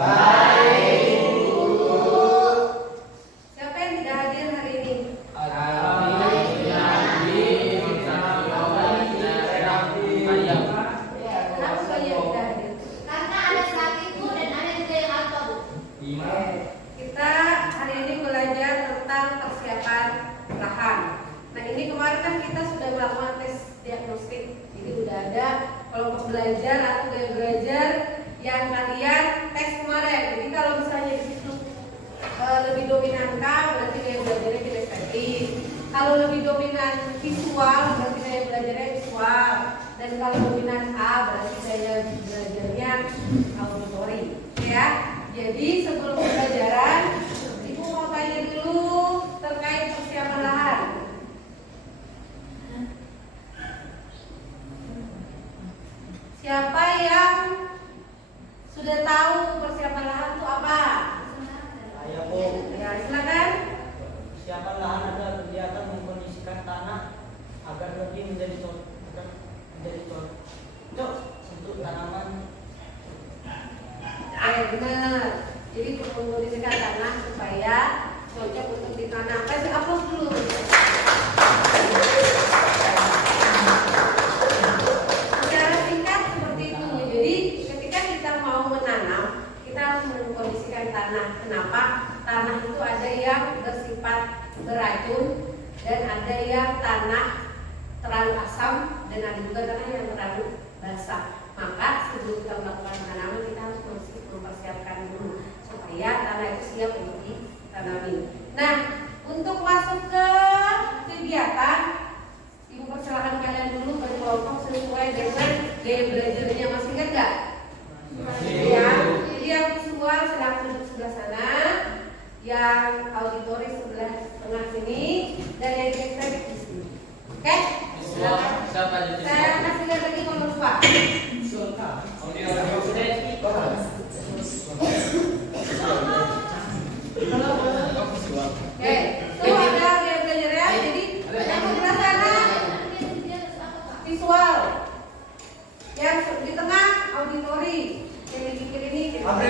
Baik, Bu. Siapa yang tidak hadir hari ini? Kenapa saya tidak hadir? Karena ada saat itu dan ada juga yang alfa, Bu. Kita hari ini belajar tentang persiapan lahan. Nah, ini kemarin kan kita sudah melakukan tes diagnostik. Jadi udah ada kelompok belajar atau gaya belajar yang kalian tes kemarin. Jadi kalau misalnya di situ lebih dominan K, berarti gaya belajarnya kinestetik. Kalau lebih dominan visual, berarti gaya belajarnya visual. Dan kalau dominan A, berarti gaya belajarnya auditori. Ya. Jadi sebelum pembelajaran, Ibu mau tanya dulu terkait persiapan lahan. Siapa yang sudah tahu persiapan lahan itu apa? Saya, Bu. Ya, silakan. Persiapan lahan adalah kegiatan mengkondisikan tanah agar lebih menjadi cocok untuk tanaman. Benar. Jadi mengkondisikan tanah supaya cocok untuk ditanam. Kasih aplaus dulu. Secara singkat seperti itu. Jadi ketika kita mau menanam, kita harus mengkondisikan tanah. Kenapa? Tanah itu ada yang bersifat beracun dan ada yang tanah terlalu asam dan ada juga tanah yang terlalu basah. Maka sebelum kita melakukan tanaman kita harus mempersiapkan dulu supaya tanah itu siap untuk ditanami. Nah, untuk masuk ke kegiatan, Ibu persilakan kalian dulu berkelompok sesuai dengan gaya belajarnya. Masih ingat nggak? Ya. Jadi yang visual silahkan duduk sebelah sana, yang auditori sebelah tengah sini, dan yang kinestetik di sini. Oke? Saya kasih lihat lagi kalau lupa. Oke, itu ada gaya belajarnya. Jadi yang sebelah sana visual, yang di tengah auditori, yang di kiri ini. Apa?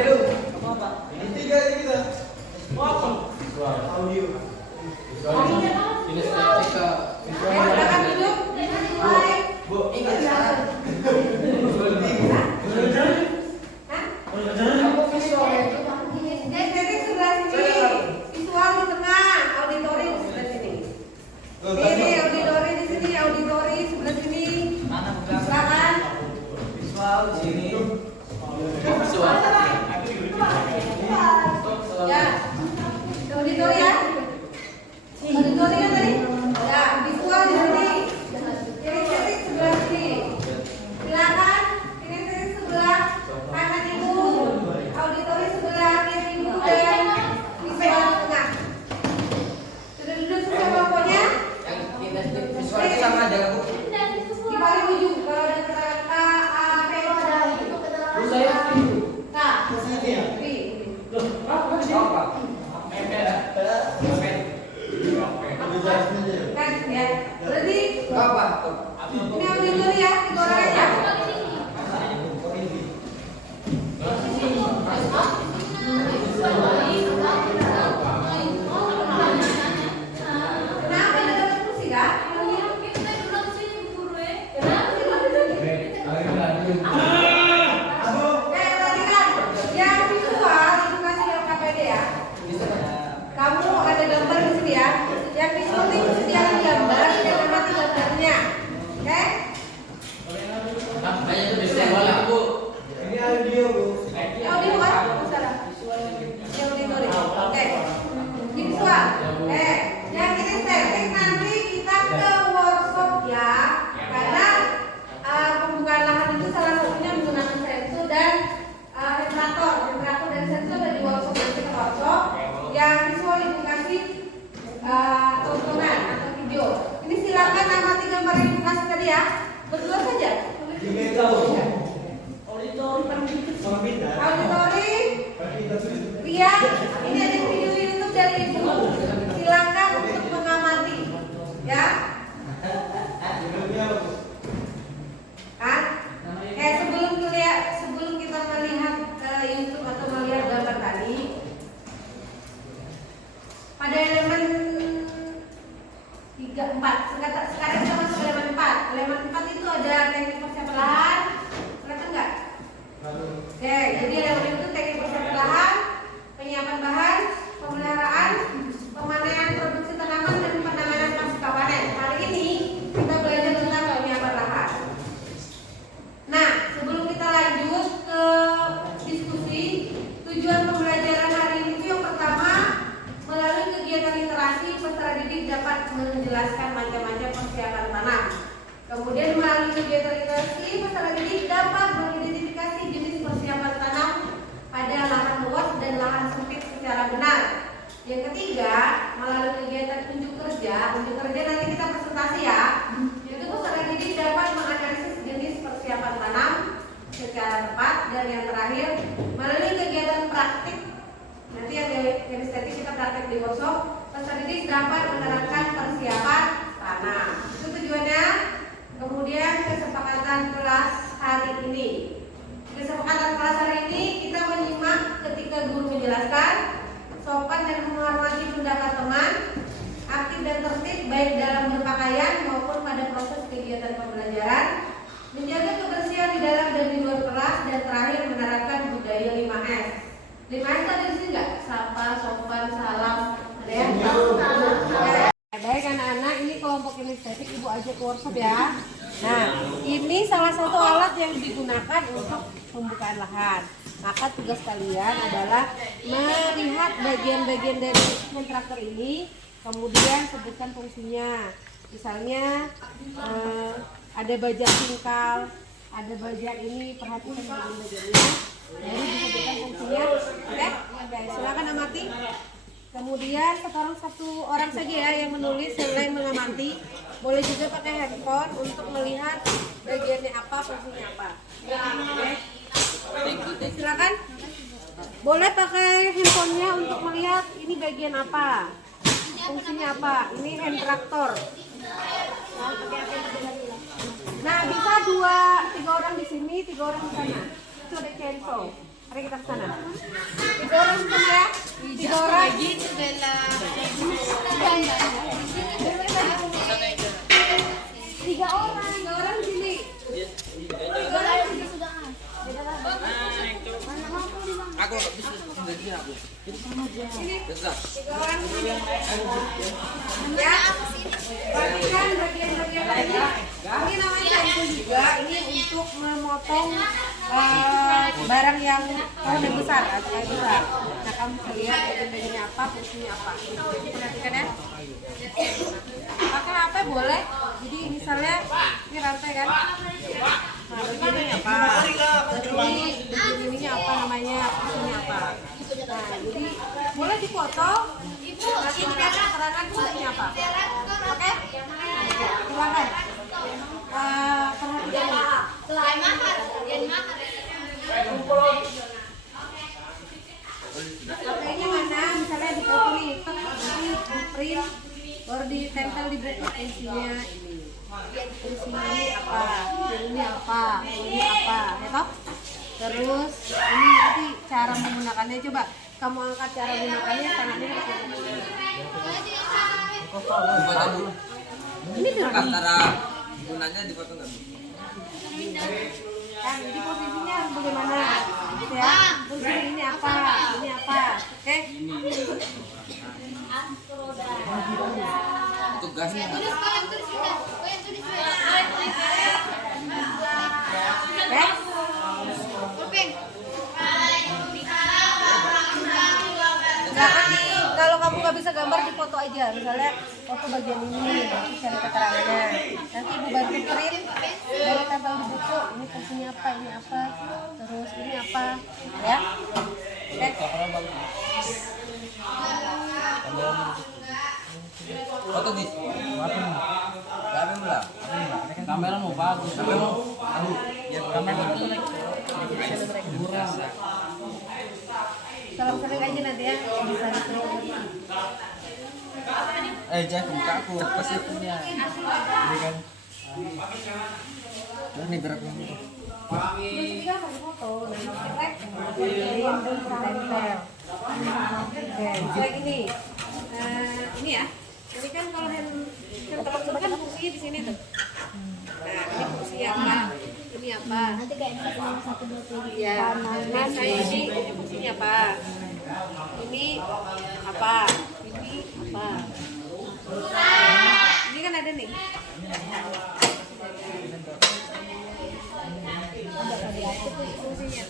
Ini tiga aja kita. Apa? Audio. Silakan duduk. Mulai. Bu, Ingat jalan. Kinestetik sebelah sini, visual di tengah, auditori di sebelah sini. Ini auditori di sini, auditori sebelah sini. Mana bukan? Silakan. Visual di sini. Ya. Auditori ya. Auditori kan tadi? Ya, visual di sini. Kinestetik sebelah sini. Silakan. Kinestetik sebelah kanan Ibu. Auditori sebelah kiri Ibu dan visual di tengah. Sudah duduk semua kelompoknya? Visual itu sama aja, Bu. Di paling ujung kalau ada kata A, P, ada itu Bu, saya setuju. K. sini ya. B. Apa? Bisa sini aja. Kan ya. Berarti Apa? ini auditori ya, tiga orang aja. Kenapa ada dapat kursi kan? Perhatikan, yang visual itu kasih lihat KPD ya. Kamu ada gambar di sini ya. Yang visual itu sediakan gambar dan amati gambarnya. Oke? Ini audio, Bu. Ya audio kan? Masalah. Ya auditori. Oke. Ini visual. Yang kinestetik nanti kita ke workshop ya. Karena pembukaan lahan itu salah satunya menggunakan sensor dan generator. Generator dan sensor ada di workshop nanti ke workshop. Yang visual Ibu kasih tontonan atau video. Ini silakan amati gambar yang Ibu kasih tadi ya. Berdua saja. Di meja, Bu. Auditori. Sama pindah. Auditori. Kita tulis. Ria, ini ada video YouTube dari Ibu. Silakan untuk mengamati, ya. Judulnya apa, Bu? Kan? Sebelum kita melihat YouTube atau melihat pada elemen 3, 4. Sekarang kita masuk elemen 4. Elemen 4 itu ada teknik persiapan lahan. Kelihatan nggak? Oke, jadi elemen itu teknik persiapan lahan, penyiapan bahan, pemeliharaan, pemanengan produksi tanaman, dan penanganan pasca panen. Hari ini kita belajar tentang penyiapan lahan. Nah, sebelum kita lanjut ke diskusi, tujuan pembelajaran hari ini itu yang pertama, melalui kegiatan literasi, peserta didik dapat menjelaskan macam-macam persiapan tanam. Kemudian melalui kegiatan literasi, peserta didik dapat mengidentifikasi jenis persiapan tanam pada lahan luas dan lahan sempit secara benar. Yang ketiga, melalui kegiatan unjuk kerja nanti kita presentasi ya. Itu peserta didik dapat menganalisis jenis persiapan tanam secara tepat. Dan yang terakhir, melalui kegiatan praktik, nanti ada estetik kita praktek di workshop, peserta didik dapat menerapkan persiapan tanam. Itu tujuannya. Kemudian kesepakatan kelas hari ini. Kesepakatan kelas hari ini kita menyimak ketika guru menjelaskan, sopan dan menghormati pendapat teman, aktif dan tertib baik dalam berpakaian maupun pada proses kegiatan pembelajaran, menjaga kebersihan di dalam dan di luar kelas, dan terakhir menerapkan budaya 5S. 5S ada di sini nggak? Sapa, sopan, salam, ada ya? Baik anak-anak, ini kelompok estetik ibu ajak ke workshop ya. Nah, ini salah satu alat yang digunakan untuk pembukaan lahan. Maka tugas kalian adalah melihat bagian-bagian dari hand tractor ini, kemudian sebutkan fungsinya. Misalnya ada bajak tingkal, ada bajak ini, perhatikan bagian-bagiannya. Jadi disebutkan fungsinya. Oke, silakan amati. Kemudian sekarang satu orang saja ya yang menulis selain mengamati. Boleh juga pakai handphone untuk melihat bagiannya apa, fungsinya apa. Oke, silakan. Boleh pakai handphonenya untuk melihat ini bagian apa, fungsinya apa. Ini hand tractor. Nah, bisa 2-3 orang di sini, 3 orang di sana. Itu ada chainsaw. Mari kita ke sana. 3 orang di sana ya. 3 orang. 3 orang di sini. 3 orang di sini. Aku bisa sendiri aku. Sini. 3 orang di sini. Ya. Perhatikan bagian-bagian tadi. Ini namanya itu juga. Ini untuk memotong barang yang kayu besar atau kayu besar. Nah, kamu bisa lihat bagian-bagiannya apa, fungsinya apa. Perhatikan ya. Pakai HP boleh. Jadi misalnya ini rantai kan. Nah, bagian ini apa? Bagian ininya apa namanya? Fungsinya apa? Nah, jadi boleh dipoto. Nanti dikasih keterangan fungsinya apa. Oke? Silakan. Perhatikan. Pakainya mana? Misalnya di foto nih, nanti di print, baru ditempel di buku fungsinya ini. Fungsinya ini apa? Ini apa? Ini apa? Ya toh? Terus ini nanti cara menggunakannya, coba kamu angkat cara menggunakannya, tangannya pakai ini dulu. Cara gunanya di foto nggak? Kan jadi posisinya harus bagaimana ya, posisi ini apa, oke? Tugasnya Silakan nih, kalau kamu nggak bisa gambar di foto aja, misalnya foto bagian ini, nanti cari keterangannya. Nanti ibu bantu print, baru tempel di buku. Ini fungsinya apa, ini apa, terus ini apa, ya? Oke. foto di. Kami lah. Kamera mau bagus. Kamera itu Salam sering aja nanti ya, bisa di-print. jangan ke muka aku, pasti punya. Ini kan. Ini berat banget. Terus juga harus foto, nanti tempel. Oke, kayak gini. Ini ya. Ini kan kalau hand telepon kan fungsinya di sini tuh. Nah, ini fungsi apa? Ini apa? Nanti kayak ini sama 1, 2, 3. Ya, nah saya ini fungsinya apa? Ini apa? Ini apa? Ini kan ada nih. Fungsinya.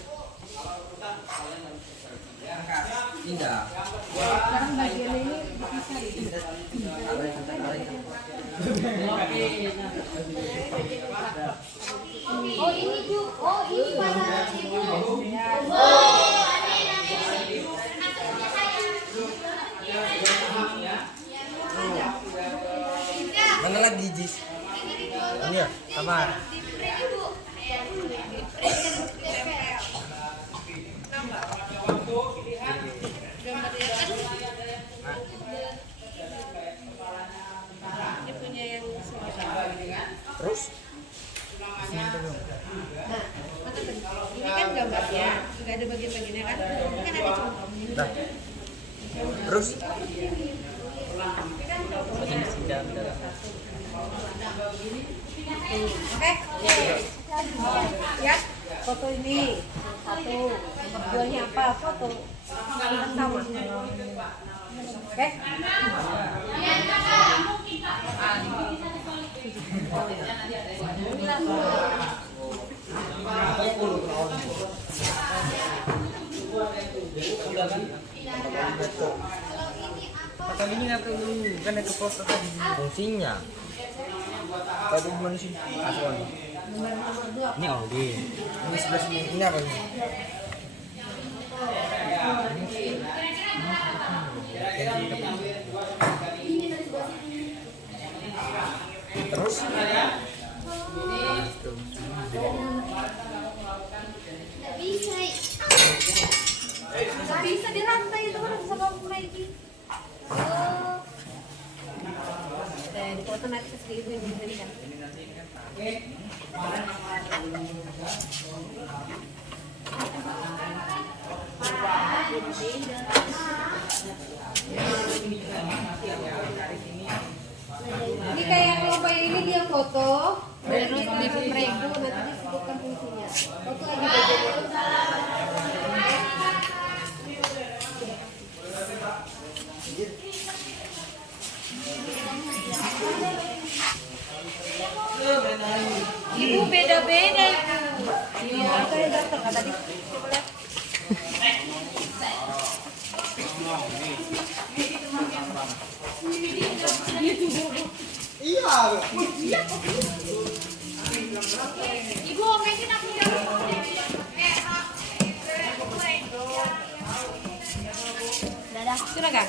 Tidak. Sekarang bagian ini bisa Oh ini Bu. Oh ini pasangan Ibu. Oh Mana lagi Jis? Ini ya, kamar. Ini punya yang Terus? Nah, ini kan gambarnya, nggak ada bagian-bagiannya kan? Ini kan ada contohnya. Nah. Terus? Oke, ya foto ini satu, nomor 2-nya apa? Foto sama. Oke. Foto ini nggak perlu, kan itu foto tadi fungsinya. Tadi manusia asuhan. Nomor 2. Ini Audi. Ini sebelah sini. Ini apa ini? Terus? Nggak bisa. Nggak bisa dirantai itu kan sama Maggie. Dan di foto nanti sedikit ini kan. Ini kayak kelompok ini dia foto, terus di regu nanti disebutkan fungsinya. Foto lagi bagian Ibu beda-beda ibu. Iya, saya datang kan tadi. Coba lihat. Ibu, mesin aku yang dadah. Sudah nggak?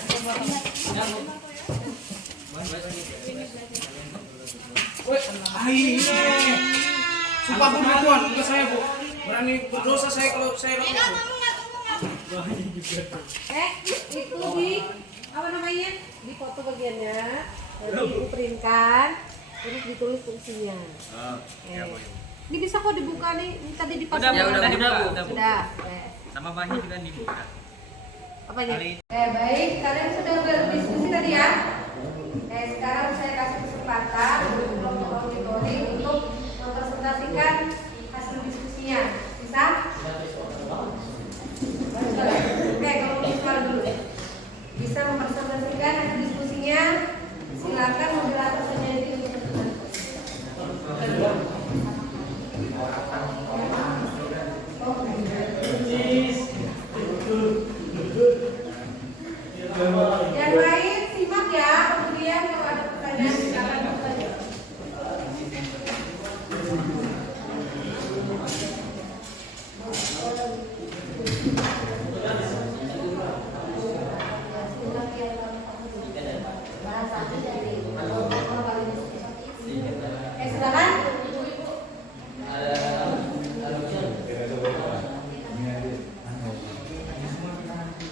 Sumpah Bu, bukan ke saya Bu. Berani berdosa saya kalau saya lakukan. Itu di apa namanya? Di foto bagiannya, nanti ibu printkan, terus ditulis fungsinya. Ini bisa kok dibuka nih, ini tadi dipasang. Udah. Sudah. Sama bahannya juga dibuka. Apa ini? Baik, kalian sudah berdiskusi tadi ya. Sekarang saya kasih kesempatan untuk kelompok auditori untuk mempresentasikan hasil diskusinya. Bisa? Oke, kalau visual dulu. Bisa mempresentasikan hasil diskusinya. Silakan moderator saja itu. Yang lain simak ya, kemudian kalau ada pertanyaan silakan bertanya. Silakan.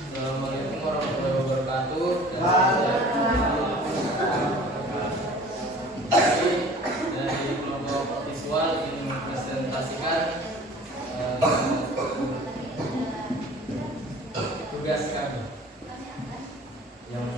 Assalamualaikum warahmatullahi wabarakatuh. Dari kelompok visual ingin mempresentasikan tugas kami yang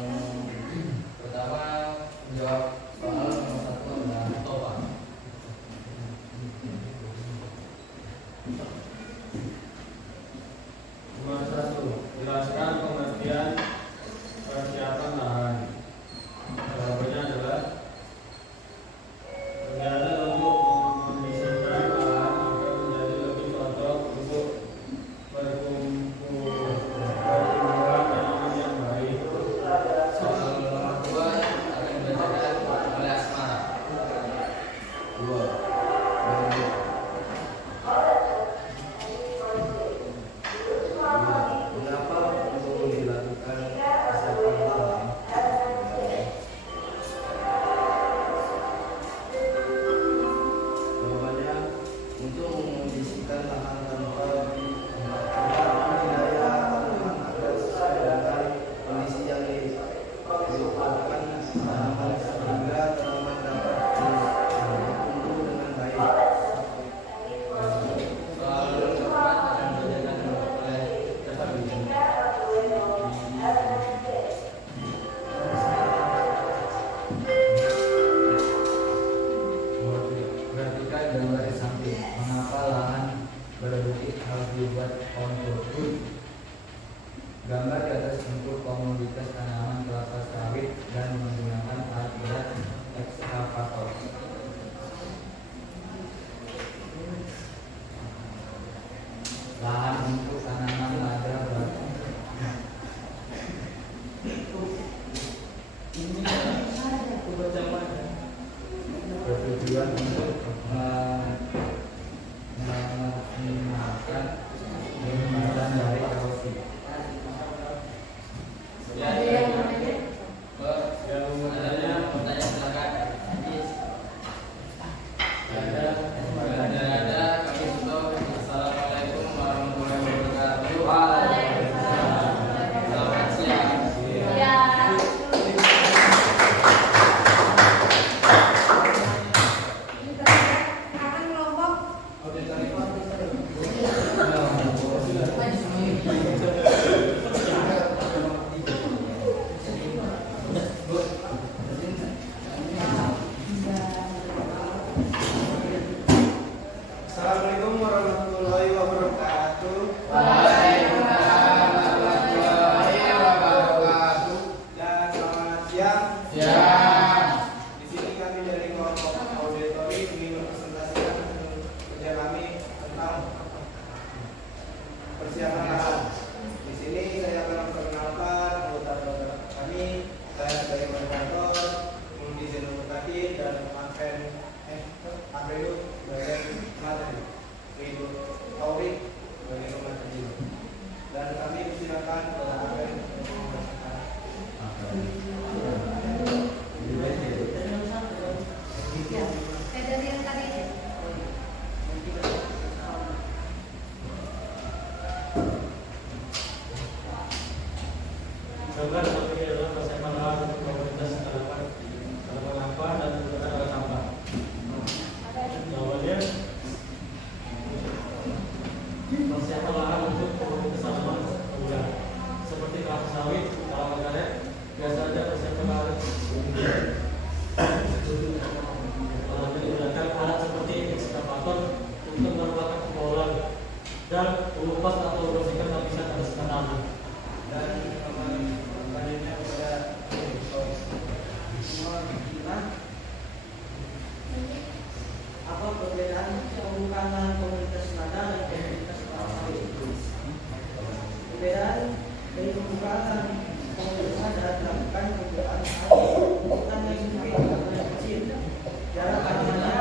Gambar di atas bentuk komoditas tanaman kelapa sawit dan menggunakan alat berat ekskavator. Lahan untuk tanaman lada batu. Bertujuan untuk memaksimalkan kenikmatan dari erosi. Ada yang mau nanya? Ada pertanyaan silakan. Ada. Kami tutup. Assalamualaikum warahmatullahi wabarakatuh. Selamat siang. Ya. Ini terakhir, silakan kelompok. Assalamualaikum warahmatullahi wabarakatuh. Dan selamat siang. Di sini kami dari kelompok auditori ingin mempresentasikan kerja kami tentang persiapan lahan. Di sini saya akan memperkenalkan anggota kami. Saya sebagai moderator, Mulkizin Nurmutaki dan Manfen Andrew sebagai materi, Ridho Taufik sebagai materi. Dan kami persilakan kepada Manfen untuk membacakan. Saya dari yang tadi. Gambar seperti ini adalah persiapan lahan untuk komunitas tanaman apa dan tanaman sampah. Jawabannya persiapan lahan untuk komunitas tanaman muda seperti kelapa sawit, tanaman karet, biasa ada persiapan lahan. Menggunakan alat seperti ekskavator untuk melakukan pengolahan dan mengupas atau membersihkan lapisan atas tanaman. Dan pertanyaannya kepada semua kita, apa perbedaan pembukaan lahan komunitas lada dan komunitas kelapa sawit? Perbedaan dari pembukaan lahan komunitas lada dilakukan pembukaan hutan yang sempit atau yang kecil. Jarak tanamannya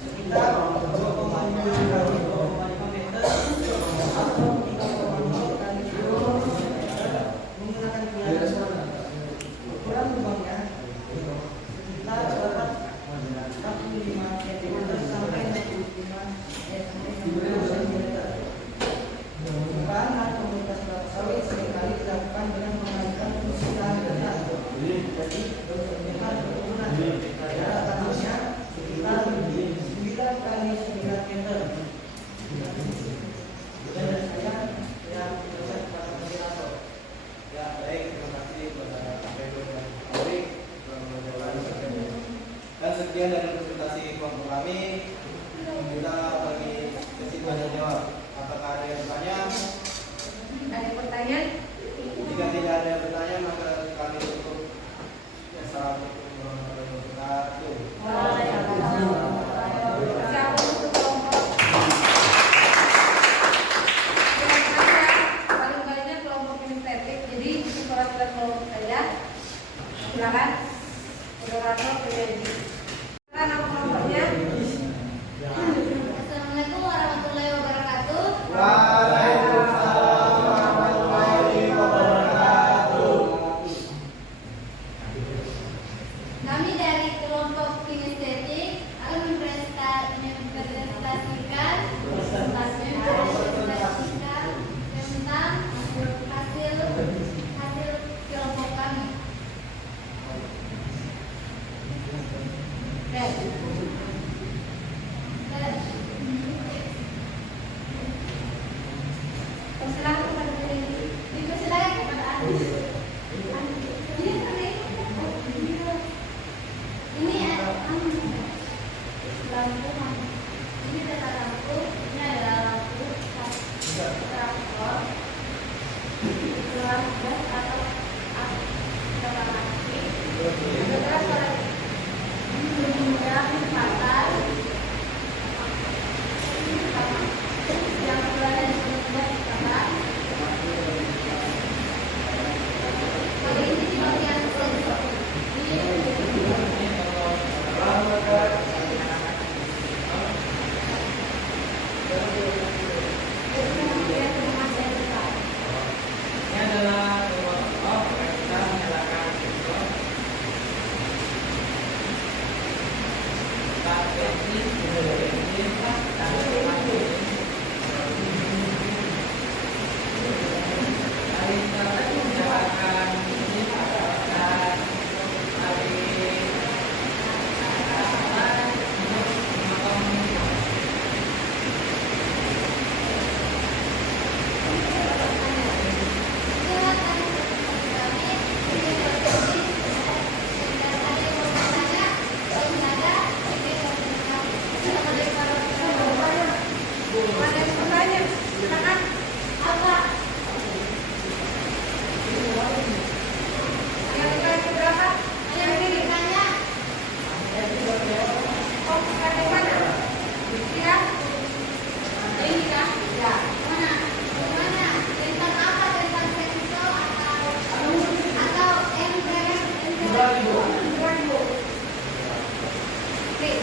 sekitar 2,5 kali 2,5 meter atau 3,5 kali 2,5 meter menggunakan biasa. Ukuran lubangnya sekitar 45 cm sampai 65 cm. Pembukaan lahan komunitas kelapa sawit seringkali dilakukan dengan menggunakan fungsi lahan rendah. Jadi dengan keturunan jarak tanamnya sekitar 9 kali 9 meter. Dan dari saya yang bisa kepada moderator. Ya baik, terima kasih kepada Pedro dan Taufik telah menjelaskan. Dan sekian dari presentasi kelompok kami. Kita bagi sesi tanya jawab. Apakah ada yang bertanya? Ada pertanyaan? Jika tidak ada yang bertanya, maka kami tutup. Assalamualaikum warahmatullahi wabarakatuh. Siapa untuk kelompok? Paling banyak kelompok inisiatif. Jadi perwakilan kelompok saya. Silakan. Moderator PDI. Silakan nama kelompoknya. Assalamualaikum warahmatullahi wabarakatuh. Waalaikumsalam warahmatullahi wabarakatuh. Kami dari kelompok kinestetik akan mempresentasikan tentang hasil kelompok kami. Persilakan kepada PDI. Dipersilakan kepada Agus. Ini lampu, ini adalah lampu, ini adalah lampu traktor. Ini adalah kita menyalakan Mana yang bertanya? Silakan. Yang bertanya berapa? Yang ini. Oh, bukan yang mana? Ya. Ini kah? Ya. Nih.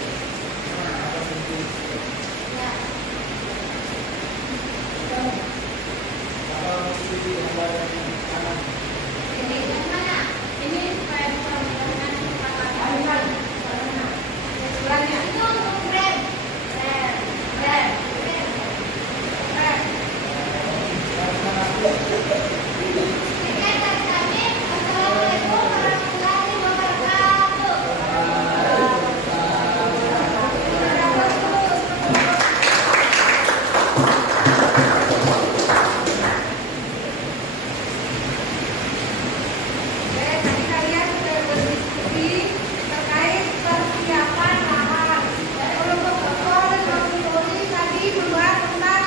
Ini yang mana? Ini supaya bisa menggunakan kata-kata. Sebenarnya itu untuk rem. Rem. Assalamualaikum warahmatullahi wabarakatuh. Oke, tadi kalian sudah berdiskusi terkait persiapan lahan. Kelompok Dokter dan Laboratori tadi membahas tentang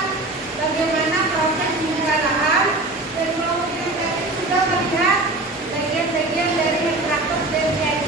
bagaimana proses membuka lahan, dan kelompok yang tadi sudah melihat bagian-bagian dari traktor dan